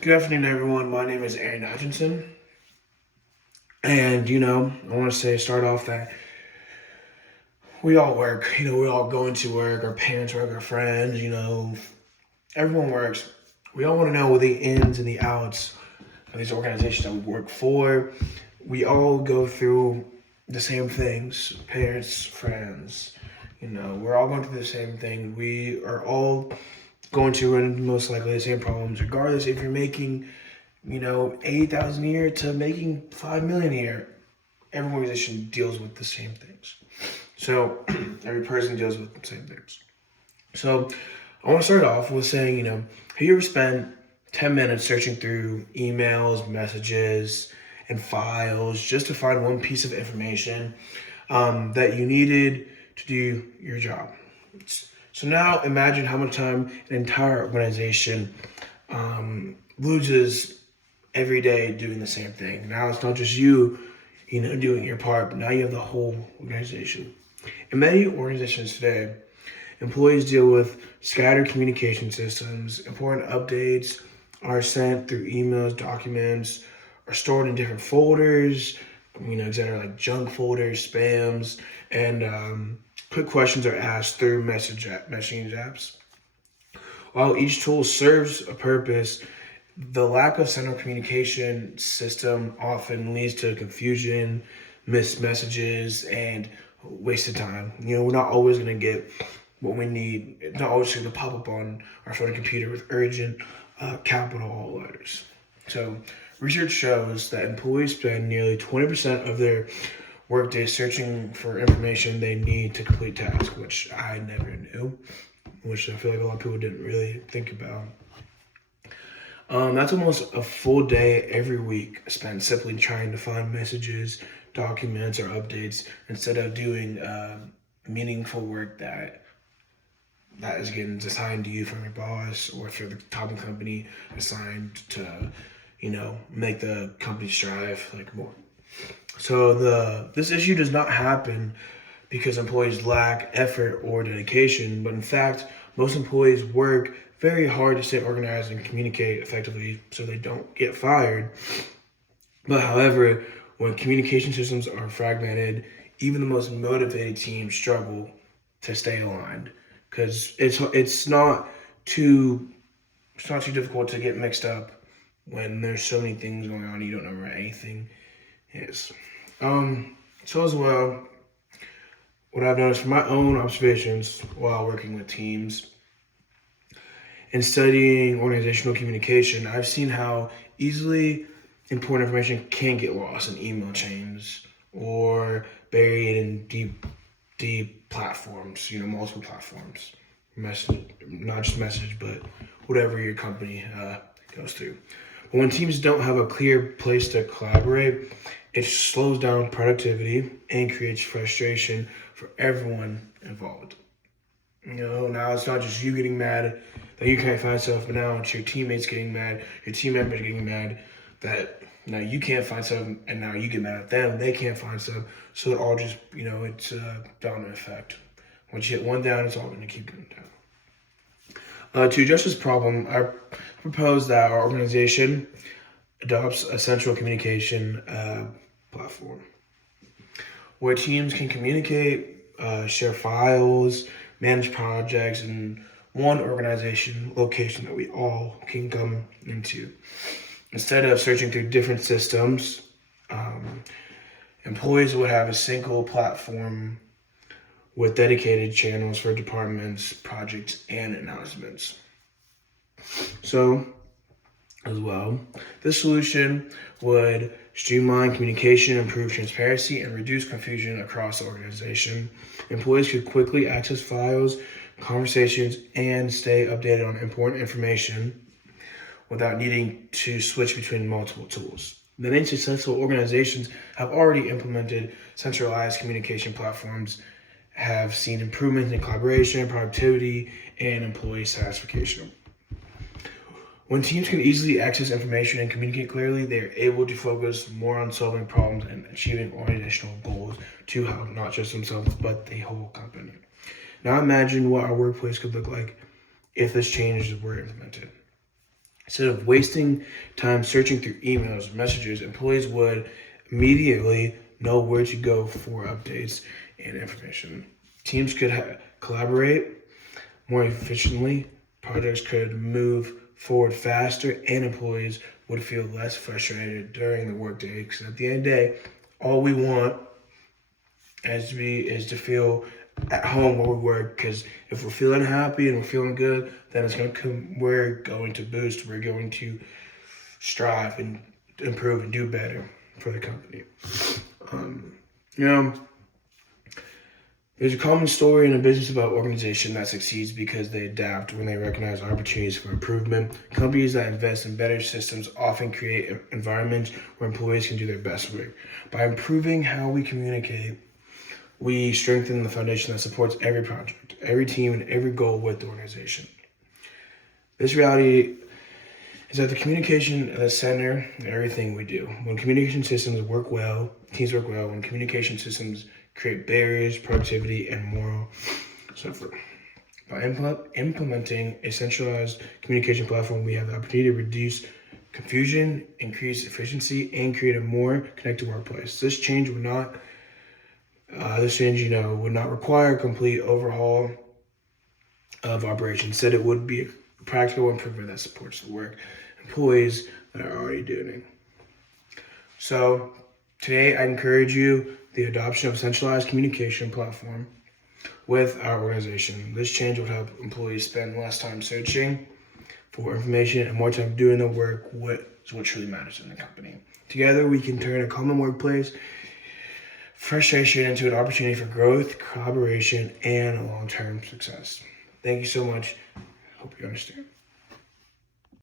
Good afternoon, everyone. My name is Aaron Hutchinson. And, I want to start off that we all work. We all go into work. Our parents work, our friends, everyone works. We all want to know the ins and the outs of these organizations that we work for. We all go through the same things, parents, friends. We're all going through the same thing. We are all going to run most likely the same problems, regardless if you're making 80,000 a year to making 5 million a year. Every organization deals with the same things. So every person deals with the same things. So I want to start off with saying, have you ever spent 10 minutes searching through emails, messages, and files just to find one piece of information that you needed to do your job? So now imagine how much time an entire organization loses every day doing the same thing. Now it's not just you, doing your part, but now you have the whole organization. In many organizations today, employees deal with scattered communication systems. Important updates are sent through emails, documents, are stored in different folders, etc., like junk folders, spams, and quick questions are asked through messaging apps. While each tool serves a purpose, the lack of central communication system often leads to confusion, missed messages, and wasted time. We're not always going to get what we need. It's not always going to pop up on our phone and computer with urgent capital letters. So, research shows that employees spend nearly 20% of their workday searching for information they need to complete tasks, which I never knew, which I feel like a lot of people didn't really think about. That's almost a full day every week spent simply trying to find messages, documents, or updates instead of doing meaningful work that is getting assigned to you from your boss, or if you're the top of the company, assigned to, make the company strive like more. So this issue does not happen because employees lack effort or dedication, but in fact, most employees work very hard to stay organized and communicate effectively so they don't get fired. But however, when communication systems are fragmented, even the most motivated teams struggle to stay aligned because it's not too difficult to get mixed up when there's so many things going on you don't know where anything is. So as well, what I've noticed from my own observations while working with teams and studying organizational communication, I've seen how easily important information can get lost in email chains or buried in deep platforms, multiple platforms. Not just message, but whatever your company goes through. But when teams don't have a clear place to collaborate, it slows down productivity and creates frustration for everyone involved. Now it's not just you getting mad that you can't find stuff, but now it's your teammates getting mad, your team members getting mad that now you can't find stuff, and now you get mad at them, they can't find stuff. So it all just, it's a domino effect. Once you hit one down, it's all going to keep going down. To address this problem, I propose that our organization adopts a central communication platform where teams can communicate, share files, manage projects in one organization location that we all can come into. Instead of searching through different systems, employees would have a single platform with dedicated channels for departments, projects, and announcements. So, as well, this solution would streamline communication, improve transparency, and reduce confusion across the organization. Employees could quickly access files, conversations, and stay updated on important information without needing to switch between multiple tools. Many successful organizations have already implemented centralized communication platforms, have seen improvements in collaboration, productivity, and employee satisfaction. When teams can easily access information and communicate clearly, they are able to focus more on solving problems and achieving organizational goals to help not just themselves, but the whole company. Now imagine what our workplace could look like if this changes were implemented. Instead of wasting time searching through emails, messages, employees would immediately know where to go for updates and information. Teams could collaborate more efficiently, projects could move forward faster, and employees would feel less frustrated during the workday. Because at the end of the day, all we want is to feel at home where we work. Because if we're feeling happy and we're feeling good, then it's going to come. We're going to boost. We're going to strive and improve and do better for the company. You know, there's a common story in a business about organization that succeeds because they adapt when they recognize opportunities for improvement. Companies that invest in better systems often create environments where employees can do their best work. By improving how we communicate, we strengthen the foundation that supports every project, every team, and every goal with the organization. This reality is that the communication at the center of everything we do. When communication systems work well, teams work well. When communication systems create barriers, productivity, and moral suffer. By implementing a centralized communication platform, we have the opportunity to reduce confusion, increase efficiency, and create a more connected workplace. This change would not require a complete overhaul of operations. Instead, it would be a practical improvement that supports the work employees that are already doing it. So today, I encourage you the adoption of a centralized communication platform with our organization. This change would help employees spend less time searching for information and more time doing the work, what truly matters in the company. Together, we can turn a common workplace frustration into an opportunity for growth, collaboration, and long-term success. Thank you so much. Hope you understand.